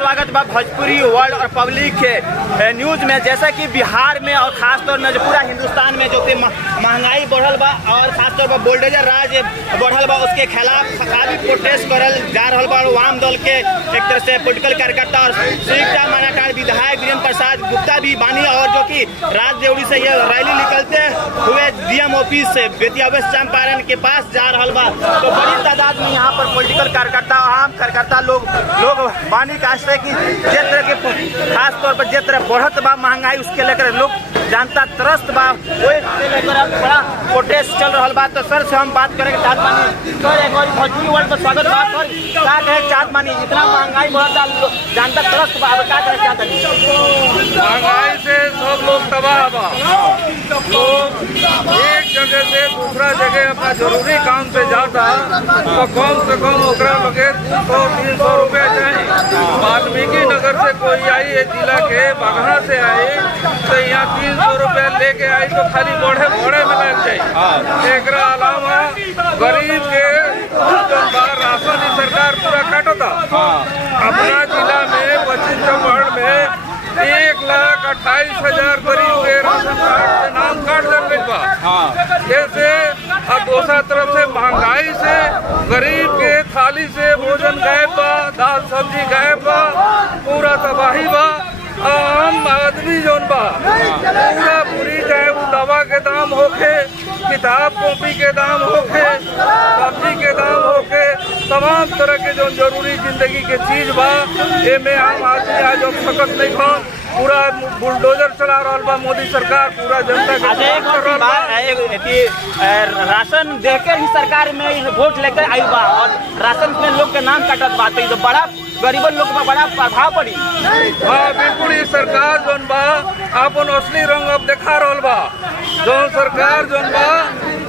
स्वागत बा भोजपुरी वर्ल्ड और पब्लिक के न्यूज में। जैसा कि बिहार में और खासतौर में जो पूरा हिंदुस्तान में जो कि महंगाई बढ़ल बा और खासतौर पर बुलडोजर राज बढ़ल बा, उसके खिलाफ काफी प्रोटेस्ट करल जा रहा बा। वाम दल के एक तरह से पोलिटिकल कार्यकर्ता और श्रीटा मानाटार विधायक वीरेंद्र प्रसाद गुप्ता भी बानी और जो कि राजदेवड़ी से ये रैली निकलते हुए डीएम ऑफिस से बेतिया वेस्ट चंपारण के पास जा रहा बा। तो बड़ी तादाद में यहाँ पर पोलिटिकल कार्यकर्ता आम कार्यकर्ता लोग बानी का आश्रय की जे तरह के खास तौर पर जे तरह बढ़त बा महंगाई, उसके लेकर लोग जनता त्रस्त बा, वही लेकर बड़ा प्रोटेस्ट चल रहा बा। तो सर से हम बात करेंगे चाहत बानी सर, एक बार भोजपुरी वर्ल्ड पर स्वागत बा सर। क्या कहे चाहत बानी, इतना महंगाई बढ़ता जनता त्रस्त बा, अब क्या कहे चाहत बानी? महंगाई से सब लोग तबाह बा। लोग एक जगह से दूसरा जगह अपना जरूरी काम से जाता तो कम से कम ओकरा लगे 200-300 रुपया चाहिए। वाल्मीकि नगर से कोई आई ये जिला के बगहा से आई तो यहाँ 300 रुपया लेके आई तो खाली बढ़े में लग जाये। एक अलावा गरीब के राशन ही सरकार पूरा काटता। अपना जिला में पश्चिम चंपारण में 1,28,000 गरीब के राशन कार्ड से नाम काट देने बा। जैसे अब दूसरा तरफ से महंगाई से गरीब के थाली से भोजन गायब बा, दाल सब्जी गायब बा, पूरा तबाही बा। आम आदमी जौन बा पूरा पूरी, चाहे वो दवा के दाम होके, किताब कॉपी के दाम होके, सब्जी के दाम होके, तमाम तरह के जो जरूरी जिंदगी के चीज बा एमे आम आदमी आज सकत नहीं खा। पूरा बुलडोजर चला रहा बा मोदी सरकार, पूरा जनता के राशन देकर ही सरकार में वोट लेकर आई बा और राशन में लोग के नाम काटत बा, तो बड़ा गरीबन लोग पर बड़ा प्रभाव पड़ी। हाँ बिल्कुल, ये सरकार जोन बा अपन असली रंग अब दिखा रहा बा। जो सरकार जोन बा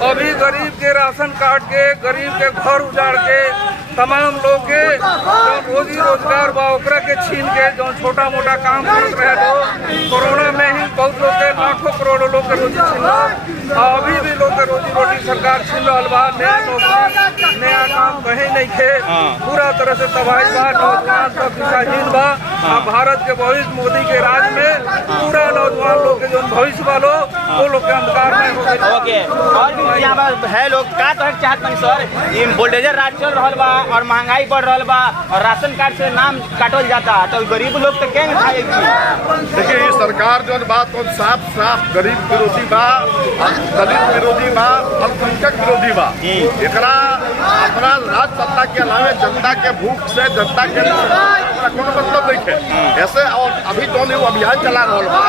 अभी गरीब के राशन काट के, गरीब के घर उजाड़ के, तमाम लोग के जो रोजी रोजगार बा ओकरा के छीन के जो छोटा मोटा काम करते रहे लोग, कोरोना में ही बहुत लोग के लाखों करोड़ों लोग के रोजी छीन रहा। अभी भी लोग के रोजी रोटी सरकार छीन रहा बा। नया नौकरी नया काम कहीं नहीं थे, पूरा तरह से तबाही बा। नौजवान सब दिशाहीन बा। भारत के भविष्य मोदी के राज में पूरा नौजवान लोग के जो भविष्य वालों वो लोग के अंधकार में हो गए। और भी यहाँ पर है लोग का तो चाहत नहीं सर, बुलडोजर राज चल रहा बा और महंगाई बढ़ रहा बा और राशन कार्ड से नाम काटल जाता, तो गरीब लोग तो क्या खाएगी? देखिए ये सरकार जो बात तो साफ गरीब विरोधी बा, दलित विरोधी बा, अल्पसंख्यक विरोधी बा। एकरा अपना राज सत्ता के अलावे जनता के भूख से, जनता के कोनो मतलब नहीं है ऐसे। और अभी जो अभियान चला रहा बा,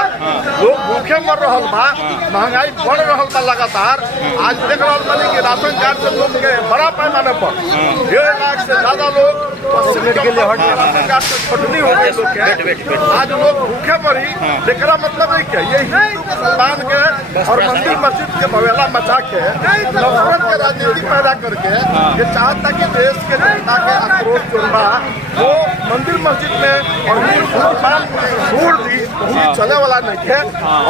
लोग भूखे मर रहा बा, महंगाई बढ़ रहा बा लगातार। आज देख रहा बानी कि राशन कार्ड से लोग के बड़ा पैमाने पर 1.5 लाख से ज्यादा लोग राशन कार्ड से छटनी हो गई लोग के। आज लोग भूखे मरी, एकरा मतलब है क्या? ये हिंदू मुसलमान के और मंदिर मस्जिद के बवेला मचा के नफरत के राजनीति पैदा करके ये चाहता कि देश के जनता के आक्रोश जो बा वो मंदिर मस्जिद में और मुसलमान छोड़ दी चले वाला नहीं है।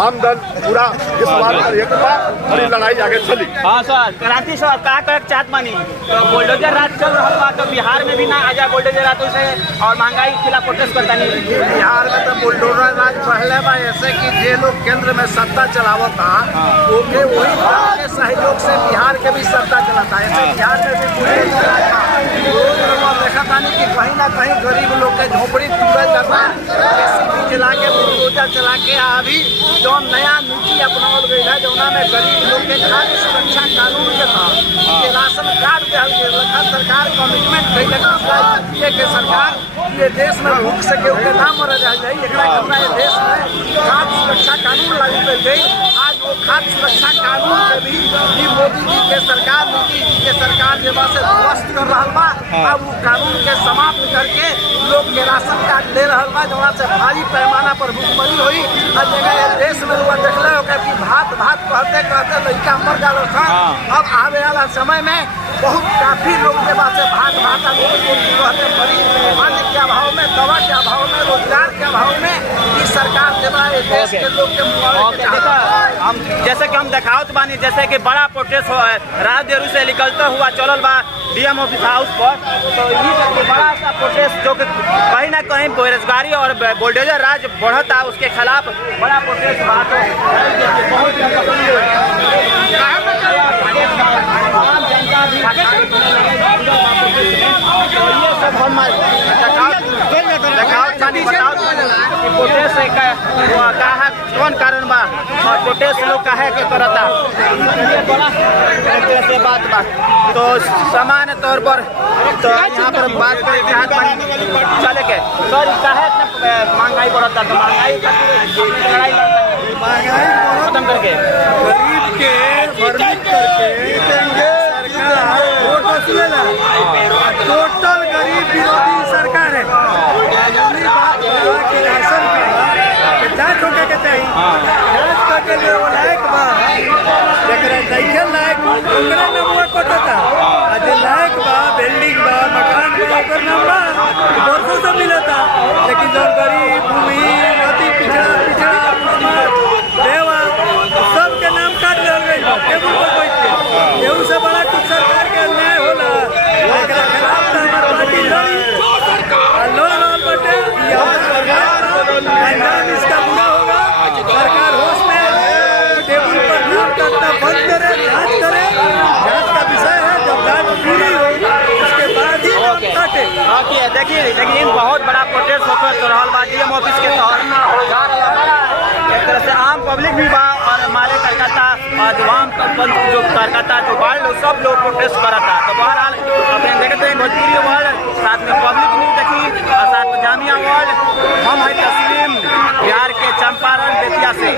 आम दल पूरा इस बात पर एक बा और ये लड़ाई आगे चली। हाँ सर, क्रांति सर का चाहत मानी तो बुलडोजर राज चल रहा बा, तो बिहार में भी ना आजा बुलडोजर राज से और महंगाई के खिलाफ प्रोटेस्ट करता नहीं। बिहार में तो बुलडोजर राज पहले बा, ऐसे कि जे लोग केंद्र में सत्ता चलावता ओके वही दल के सहयोग से बिहार के भी सत्ता चलाता है। ऐसे बिहार में भी बुलडोजर राज देखा था कि कहीं ना कहीं गरीब लोग के झोपड़ी टूटल जाता, जेसीबी चला के बुलडोजर चला के। अभी जो नया नीति अपनावल गई है जो में गरीब लोग के खाद्य सुरक्षा कानून के था कि राशन कार्ड दिया सरकार कमिटमेंट कही के सरकार ये देश में भूख से केहू के ना मर जाए, ये देश में खाद्य सुरक्षा कानून लागू कर गई। आज वो खाद्य सुरक्षा कानून के भी मोदी जी के सरकार, मोदी जी के सरकार जे बा से ध्वस्त कर रहा बा। अब वो कानून के समाप्त करके लोग के राशन कार्ड दे रहा बा, जहाँ से भारी पैमाना पर भूखमरी हुई। हर जगह देश में लोग देख रहे हो कि भात भात कहते कहते लड़का मर जालो था। अब आने वाला समय में बहुत काफी लोग के पास भात भाता लोग रहते, मरीज अन्न के अभाव में, दवा के अभाव में, रोजगार के अभाव में इस सरकार देना है देश के लोग के मुआवजे ओके, के देखो चाहता। हम जैसे कि हम देखावत बानी, जैसे कि बड़ा प्रोटेस्ट रात देरू से निकलता हुआ चलल बा डीएम ऑफिस हाउस पर, तो यही करके बड़ा सा प्रोटेस्ट जो कि कहीं ना कहीं बेरोजगारी और बुलडोजर राज बढ़ता उसके खिलाफ बड़ा प्रोटेस्ट बा। तो बहुत आम जनता भी तो ये सब हम देखावत बानी, बताओ कि प्रोटेस्ट का कौन कारण बा और प्रोटेस्ट लोग काहे के करता, ये बड़ा से बात तो सामान्य तौर पर तो यहाँ पर बात करें चले के सर काहे महंगाई बढ़ता, तो महंगाई लड़ाई खत्म करके गरीब के भ्रमित करके सरकार वोट वसूलेला। टोटल गरीब विरोधी सरकार है। कानूनी बात बा कि राशन का जांच होके के चाहिए, जांच करके जो वो लायक बा जेकरा नइखे लायक ओकरा नंबर कटता, आ जे लायक बा बिल्डिंग बा मकान बा ओकर नंबर वर्षों से मिलता। लेकिन जो गरीब भूमिहीन अति पिछड़ा देवा सबके नाम काट दिया गई टेबुल पर बैठ के। एहू से बड़ा कुछ सरकार के अन्याय होला, एकरा खिलाफ तो हमार पार्टी लड़ी और लड़ रहल बाटे। ये हमार सरकार अंजाम इसका बुरा होगा। सरकार होश में टेबुल पर नाम काटना बंद करे, जांच करे। जांच का विषय है, जब जांच पूरी हो उसके बाद ही नाम काटे। देखिए बहुत बड़ा प्रोटेस्ट होकर तो रहल बा डीएम ऑफिस के एक तरह से आम पब्लिक भी बा और हमारे कलकत्ता और जो कलकत्ता जो वर्ल्ड सब लोग प्रोटेस्ट करता। तो बहरहाल अपने देखते हैं भोजपुरी वर्ल्ड साथ में पब्लिक न्यूज देखी और साथ में जामिया वर्ल्ड। हम है तस्लीम बिहार के चंपारण बेतिया से।